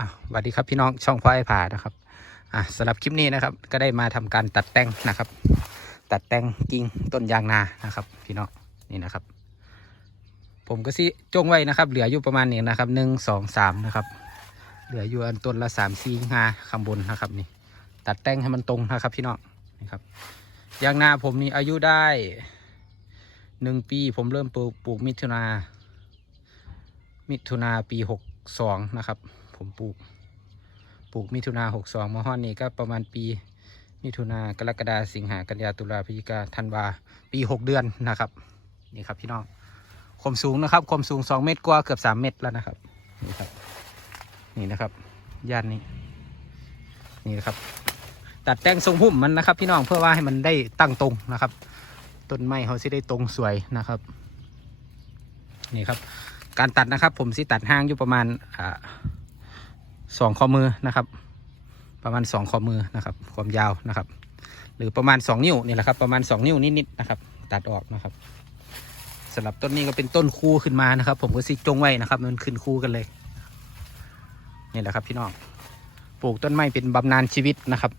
อะสวัสดีครับพี่น้องช่องพ่อไอ้ผานะครับอะสำหรับคลิปนี้นะครับ ก็ได้มาทำการตัดแต่งนะครับ ตัดแต่งกิ่งต้นยางนานะครับ พี่น้องนี่นะครับ ผมก็สิจงไว้นะครับ เหลืออยู่ประมาณนี้นะครับหนึ่งสองสามนะครับ เหลืออยู่อันต้นละสามสี่ห้าข้างบนนะครับนี่ ตัดแต่งให้มันตรงนะครับ พี่น้องนี่ครับยางนาผมนี่อายุได้หนึ่งปี ผมเริ่มปลูกปลูกมิถุนามิถุนาปีหกสองนะครับ ผมปลูก ปลูกมิถุนาหกสองมาฮอนนี่ก็ประมาณปีมิถุนากรกฎาสิงหากันยาตุลาพฤศจิกาธันวาปีหกเดือนนะครับนี่ครับพี่น้องความสูงนะครับความสูงสองเมตรกว่าเกือบสามเมตรแล้วนะครับนี่ครับ นี่นะครับย่านนี้นี่นะครับ ตัดแต่งทรงพุ่มมันนะครับ พี่น้องเพื่อว่าให้มันได้ตั้งตรงนะครับต้นไม้เขาสิได้ตรงสวยนะครับ นี่ครับ การตัดนะครับ ผมสิตัดห้างอยู่ประมาณอ่า สองข้อมือนะครับ ประมาณสองข้อมือนะครับ ความยาวนะครับ หรือประมาณสองนิ้วนี่แหละครับ ประมาณสองนิ้วนิดๆนะครับ ตัดออกนะครับสำหรับต้นนี้ก็เป็นต้นคู่ขึ้นมานะครับ ผมก็สิจงไว้นะครับ มันขึ้นคู่กันเลยนี่แหละครับพี่น้องปลูกต้นไม้เป็นบำนาญชีวิตนะครับ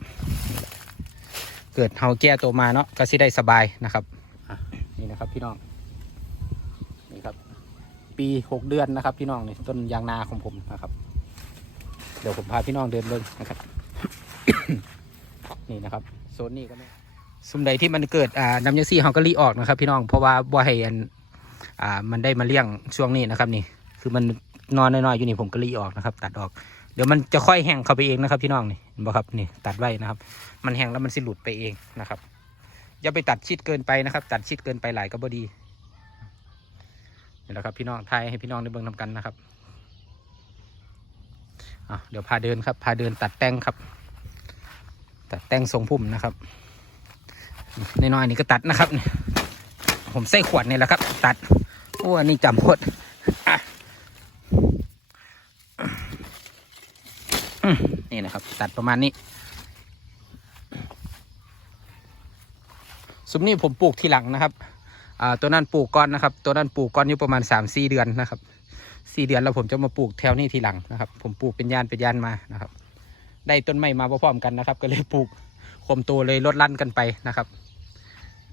เกิดเฮาแก่ตัวมาเนาะก็สิได้สบายนะครับนี่นะครับพี่น้องนี่ครับ ปีหกเดือนนะครับ พี่น้องนี่ต้นยางนาของผมนะครับ เดี๋ยวผมพาพี่น้องเดินเบิ่งนะครับ นี่นะครับโซนนี้ก็ไม่ซุมใดที่มันเกิดอ่าน้ำยาซีเขาก็รีออกนะครับ พี่น้องเพราะว่าบ่ให้อันอ่ามันได้มาเลี้ยงช่วงนี้นะครับ นี่ คือมันนอนน้อยๆอยู่นี่ผมก็รีออกนะครับ ตัดออก เดี๋ยวมันจะค่อยแห้งเข้าไปเองนะครับ พี่น้องนี่เห็นบ่ครับนี่ตัดไว้นะครับ มันแห้งแล้วมันสิหลุดไปเองนะครับอย่าไปตัดชิดเกินไปนะครับ ตัดชิดเกินไปหลายก็บ่ดีนี่แหละครับพี่น้องทายให้พี่น้องได้เบิ่งนำกันนะครับ อะเดี๋ยวพาเดินครับ พาเดินตัดแต่งครับ ตัดแต่งทรงพุ่มนะครับน้อยๆนี่ก็ตัดนะครับ ผมใส่ขวดนี่แหละครับ ตัดโอ้อันนี้จำพดอะอืมนี่นะครับ ตัดประมาณนี้ซุมนี้ผมปลูกทีหลังนะครับอ่าตัวนั้นปลูกก้อนนะครับ ตัวนั้นปลูกก้อนอยู่ประมาณสามสี่เดือนนะครับ สี่เดือนแล้วผมจะมาปลูกแถวนี้ทีหลังนะครับ ผมปลูกเป็นยานเป็นยานมานะครับ ได้ต้นไม้มาพร้อมกันนะครับ ก็เลยปลูกคมโตเลยลดลั่นกันไปนะครับ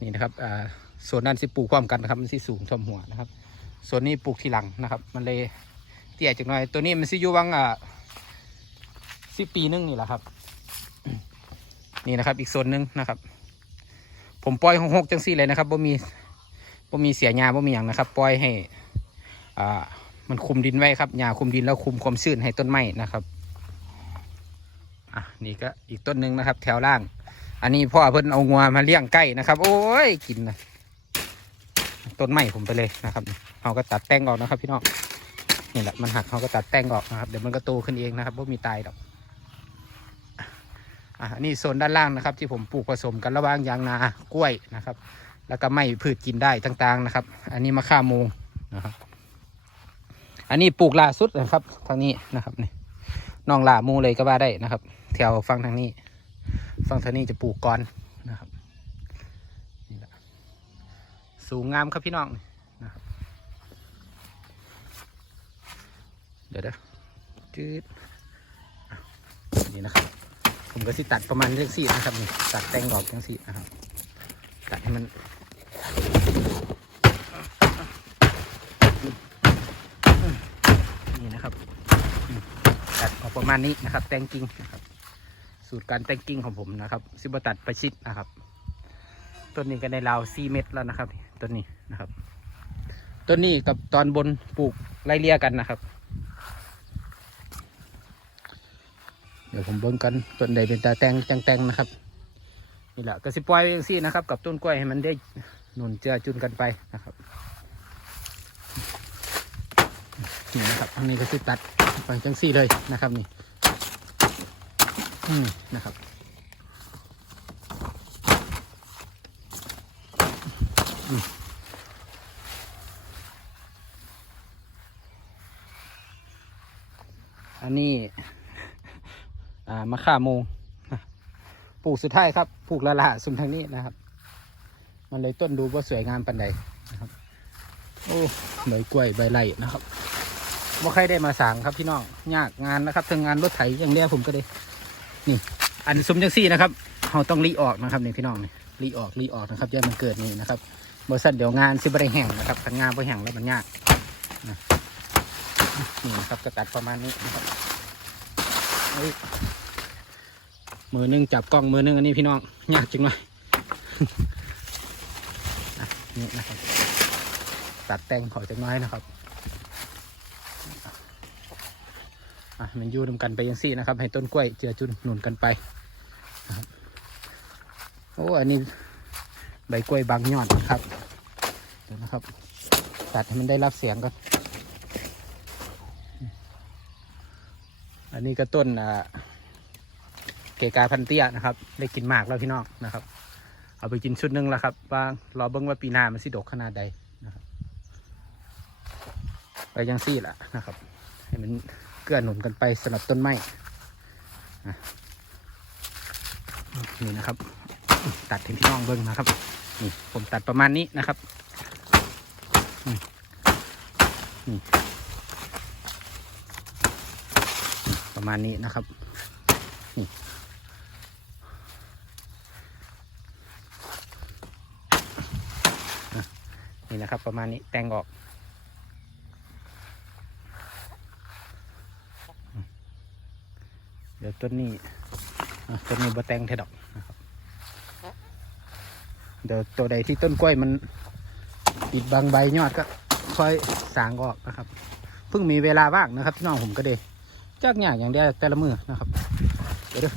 นี่นะครับอ่าส่วนนั้นสิปลูกพร้อมกันนะครับมันสิสูงท่วมหัวนะครับ ส่วนนี้ปลูกทีหลังนะครับ มันเลยเตี้ยจังหน่อยตัวนี้มันสิอยู่วังอ่าสิปีนึงนี่แหละครับ นี่นะครับ อีกส่วนหนึ่งนะครับ ผมปล่อยหกจังสี่เลยนะครับบ่มีบ่มีเสียหญ้าบ่มีอย่างนะครับ ปล่อยให้อ่า มันคุมดินไว้ครับหญ้าคุมดินแล้วคุมความชื้นให้ต้นไม้นะครับอะนี่ก็อีกต้นหนึ่งนะครับ แถวล่าง อันนี้พ่อเพิ่นเอางัวมาเลี้ยงใกล้นะครับ โอ้ยกินนะต้นไม้ผมไปเลยนะครับเขาก็ตัดแต่งออกนะครับ พี่น้องนี่แหละมันหักเขาก็ตัดแต่งออกนะครับเดี๋ยวมันก็โตขึ้นเองนะครับบ่มีตายหรอกอะอันนี้โซนด้านล่างนะครับ ที่ผมปลูกผสมกันระหว่างยางนากล้วยนะครับ แล้วก็ไม่พืชกินได้ต่างๆนะครับ อันนี้มะข่าโมงนะครับ อันนี้ปลูกล่าสุดนะครับ ทางนี้นะครับนี่น้องล่ามูเลยก็ว่าได้นะครับ แถวฝั่งทางนี้ฝั่งทางนี้จะปลูกก่อนนะครับนี่แหละสูงงามครับพี่น้องนะครับเดี๋ยวเดี๋ยวจืดนี่นะครับ ผมก็สิตัดประมาณเรื่องสี่นะครับนี่ตัดแต่งดอกจังสี่นะครับ ตัดให้มันนะครับอืมตัดออก ประมาณนี้นะครับ แตงกิ่งนะครับ สูตรการแตงกิ่งของผมนะครับ ซิบตัดประชิดนะครับ ต้นนี้ก็ในราว4เมตรแล้วนะครับต้นนี้นะครับต้นนี้กับตอนบนปลูกไล่เลี่ยกันนะครับ เดี๋ยวผมเบิ่งกันต้นใดเป็นตาแตงแตงแตงนะครับนี่แหละก็สิปล่อยองซี่นะครับ กับต้นกล้วยให้มันได้หนุนเจือจุนกันไปนะครับนี่นะครับอันนี้ก็สิตัด ไปจังซี่เลยนะครับนี่อืมนะครับอันนี้อ่ามะข่าโมงปลูกสุดท้ายครับปลูกละละสุมทางนี้นะครับ มันเลยต้นดูว่าสวยงามปันใดนะครับ โอ้ใบกล้วยใบไร่นะครับ บ่ใครได้มาสั่งครับพี่น้องยากงานนะครับทางงานรถไถอย่างเดียวผมก็ได้ นี่ อันสมจังซี่นะครับเราต้องรีออกนะครับนี่พี่น้องนี่รีออกรีออกนะครับย่ามันเกิดนี่นะครับบริษัทเดี๋ยวงานสิบได้แห้งนะครับทางงานบ่แห้งแล้วมันยากนะนี่นะครับก็ตัดประมาณนี้นะครับมือหนึงจับกล้องมือหนึงอันนี้พี่น้องยากจริงเลยอะนี่นะครับตัดแต่งขอจักหน้อยนะครับ อะมันยู่นำกันไปยังสี่นะครับ ให้ต้นกล้วยเจือจุนหนุนกันไปนะครับโอ้อันนี้ใบกล้วยบางยอดนะครับเดี๋ยวนะครับ ตัดให้มันได้รับเสียงก่อนอันนี้ก็ต้นอ่าเกกาพันเตี้ยนะครับ ได้กินหมากแล้วพี่น้องนะครับ เอาไปกินชุดหนึงแล้วครับ ว่ารอเบิ้งว่าปีหน้ามันสิดกขนาดใดนะครับ ไปยังสี่ละนะครับ ให้มัน กื้อหนุนกันไปสำหรับต้นไม้นี่นะครับ ตัดให้พี่น้องเบิ้งนะครับนี่ผมตัดประมาณนี้นะครับนี่ประมาณนี้นะครับนี่นี่นะครับประมาณนี้แตงออก เดี๋ยวต้นนี้ต้นนี้บะแตงเทดอกนะครับเดี๋ยวตัวใดที่ต้นกล้วยมันปิดบางใบยอดก็ค่อยสางออกนะครับเพิ่งมีเวลาว่างนะครับพี่น้องผมก็เดยจากอย่าอย่างเดียวแต่ละมือนะครับเดี๋ยวด้อ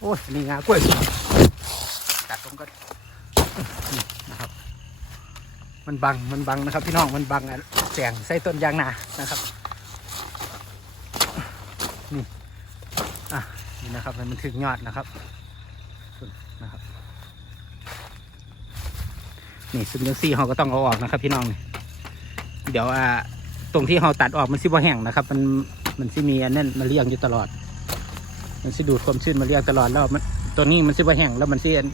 โอ้ยนี่งากล้วยตัดตรงก็นนะครับ มันบังมันบังนะครับ พี่น้องมันบังแสงใส่ต้นยางนานะครับ อะ นี่นะครับมันถึงยอดนะครับนะครับนี่ซึ่งยังซี่เขาก็ต้องเอาออกนะครับ พี่น้องนี่เดี๋ยวอ่าตรงที่เขาตัดออกมันสิบ่แห้งนะครับ มันมันสิมีอันนั้นมาเลี้ยงอยู่ตลอด มันสิดูดความชื้นมาเลี้ยงตลอดแล้วมันตัวนี้มันสิบ่แห้งแล้วมันสิอัน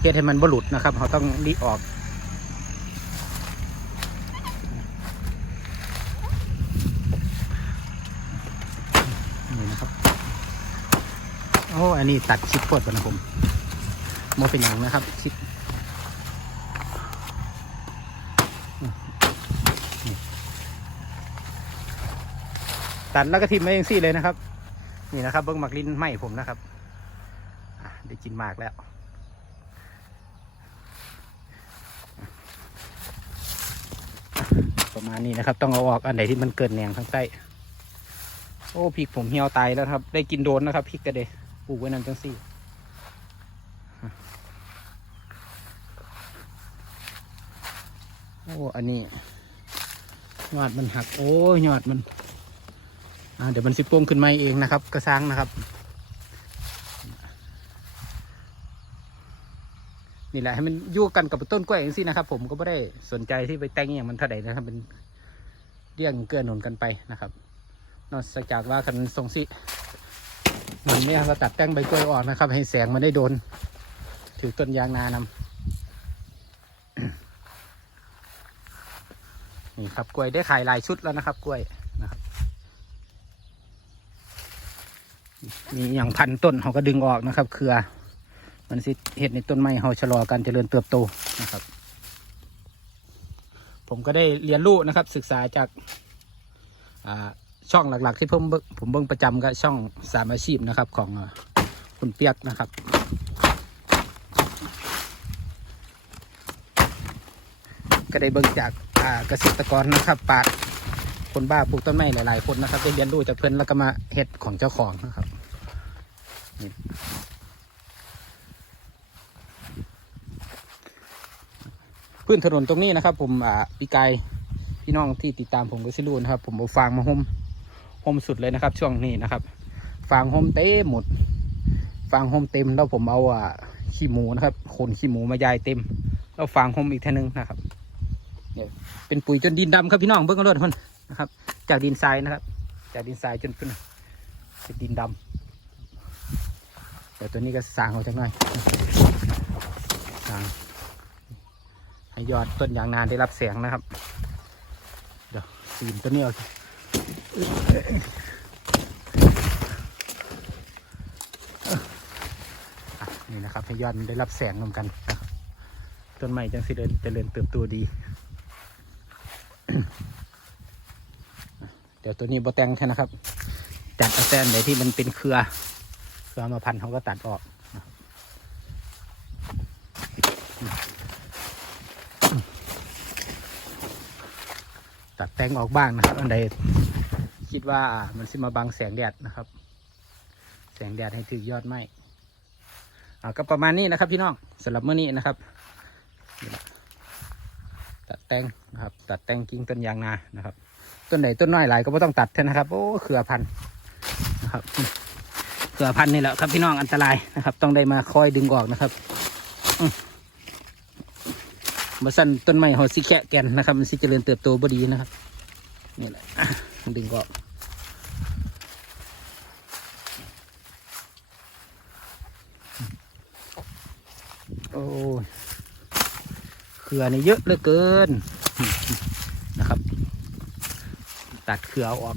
เฮ็ดให้มันบ่หลุดนะครับเขาต้องรีออก นี่นะครับ โอ้อันนี้ตัดชิดโคตรนะผมโมเป็นอย่างนะครับชิดตัดแล้วก็ทิมมาเองสี่เลยนะครับ นี่นะครับ เบิ้งหมักลิ้นไหมผมนะครับได้กินมากแล้วประมาณนี้นะครับ ต้องเอาออกอันไหนที่มันเกินแหนงทั้งใต้โอ้พริกผมเหี่ยวตายแล้วครับ ได้กินโดนนะครับพริกกระเด ปลูกไว้นั่นจังสี่โอ้ อันนี้ยอดมันหัก โอ้ยอดมันอ่าเดี๋ยวมันสิโป่งขึ้นมาเองนะครับ กระซังนะครับนี่แหละให้มันอยู่กันกับต้นกล้วยเองสินะครับ ผมก็ไม่ได้สนใจที่ไปแต่งอย่างมันเท่าไหร่นะครับเป็นเรื่องเกื้อหนุนกันไปนะครับ นอกจากว่าคันทรงสิ มันไม่เราตัดแต่งใบกล้วยออกนะครับ ให้แสงมันได้โดนถือต้นยางนานำนี่ครับกล้วยได้ขายหลายชุดแล้วนะครับ กล้วยนะครับมีอย่างพันต้นเขาก็ดึงออกนะครับ เครือ มันสิเห็ดในต้นไม้เขาชะลอการเจริญเติบโตนะครับ ผมก็ได้เรียนรู้นะครับ ศึกษาจากอ่า ช่องหลัก ๆ ที่ผมเบิ่งผมเบิ่งประจำก็ช่องสามอาชีพนะครับ ของคุณเปียกนะครับก็ได้เบิ่งจากเกษตรกรนะครับปาดคนบ้าปลูกต้นไม้หลายๆคนนะครับได้เรียนรู้จากเพื่อนแล้วก็มาเฮ็ดของเจ้าของนะครับนี่พื้นถนนตรงนี้นะครับ ผมอ่าปีกายพี่น้องที่ติดตามผมก็สิรู้นะครับ ผมเอาฟางมาห่ม มสุดเลยนะครับ ช่วงนี้นะครับฟางโฮมเต็มหมดฟางโฮมเต็มแล้วผมเอาอ่าขี้หมูนะครับขนขี้หมูมายายเต็ม แล้วฟางโฮมอีกทีนึงนะครับเนี่ยเป็นปุ๋ยจนดินดำครับพี่น้องเบิ้งกันเลยทุกคนนะครับ จากดินทรายนะครับ จากดินทรายจนเป็นเป็นดินดำเดี๋ยวตัวนี้ก็สางเอาจากหน่อยสางให้ยอดต้นยางนานได้รับแสงนะครับปีนตัวนี้เออะ นี่นะครับให้ยอดมันได้รับแสงนำกันนะครับต้นไม้จังสิเดินเจริญเติบโตดี เดี๋ยวตัวนี้บอแตงแค่นะครับจัดเอาแตนไหนที่มันเป็นเครือ เครือมาพันเขาก็ตัดออกตัดแตงออกบ้างนะครับอันใด คิดว่ามันสิมาบังแสงแดดนะครับ แสงแดดให้ถึงยอดไม้อ่าก็ประมาณนี้นะครับพี่น้องสำหรับเมื่อนี้นะครับ ตัดแต่งนะครับ ตัดแต่งกิ่งต้นยางนานะครับ ต้นไหนต้นน้อยหลายก็ไม่ต้องตัดเท่านะครับโอ้เครือพันนะครับเครือพันนี่แหละครับพี่น้องอันตรายนะครับ ต้องได้มาคอยดึงออกนะครับมมาสั่นต้นไม้หอสิแคะแกนนะครับ มันสิเจริญเติบโตบดีนะครับนี่แหละ ดึงกโอ้เคือนี่เยอะเหลือเกินนะครับ ตัดเครืออออก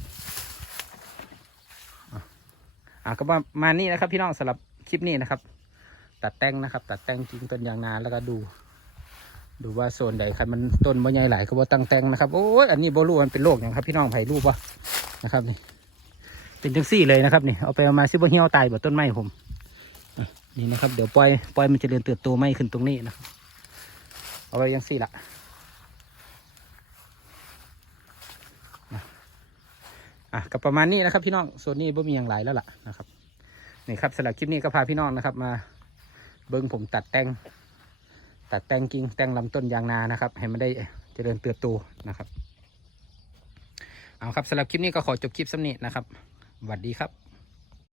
อะก็ประมาณนี้นะครับ พี่น้องสำหรับคลิปนี้นะครับ ตัดแต่งนะครับ ตัดแต่งกิ่งต้นยางนาแล้วก็ดู ดูว่าโซนใดคันมันต้นบ่ใหญ่หลายก็บ่ตั้งแต่งนะครับโอ้ยอันนี้บ่รู้มันเป็นโรคอย่างครับ พี่น้องไผ่รู้ปะนะครับนี่ เป็นจังซี่เลยนะครับนี่เอาไปเอามาซิบ่เหี่ยวตายบ่ต้นไม้ผมนี่นะครับเดี๋ยวปล่อยปล่อยมันจะเริญเติบโตไม่ขึ้นตรงนี้นะครับเอาไว้ยังซี่ละอะก็ประมาณนี้นะครับพี่น้องโซนนี้บ่มีอย่างไรแล้วล่ะนะครับนี่ครับสำหรับคลิปนี้ก็พาพี่น้องนะครับ มาเบิ้งผมตัดแต่ง ตัดแต่งกิ่งแต่งลำต้นยางนานะครับ ให้มันได้เจริญเติบโตนะครับ เอาครับสำหรับคลิปนี้ก็ขอจบคลิปสำนี้นะครับสวัสดีครับ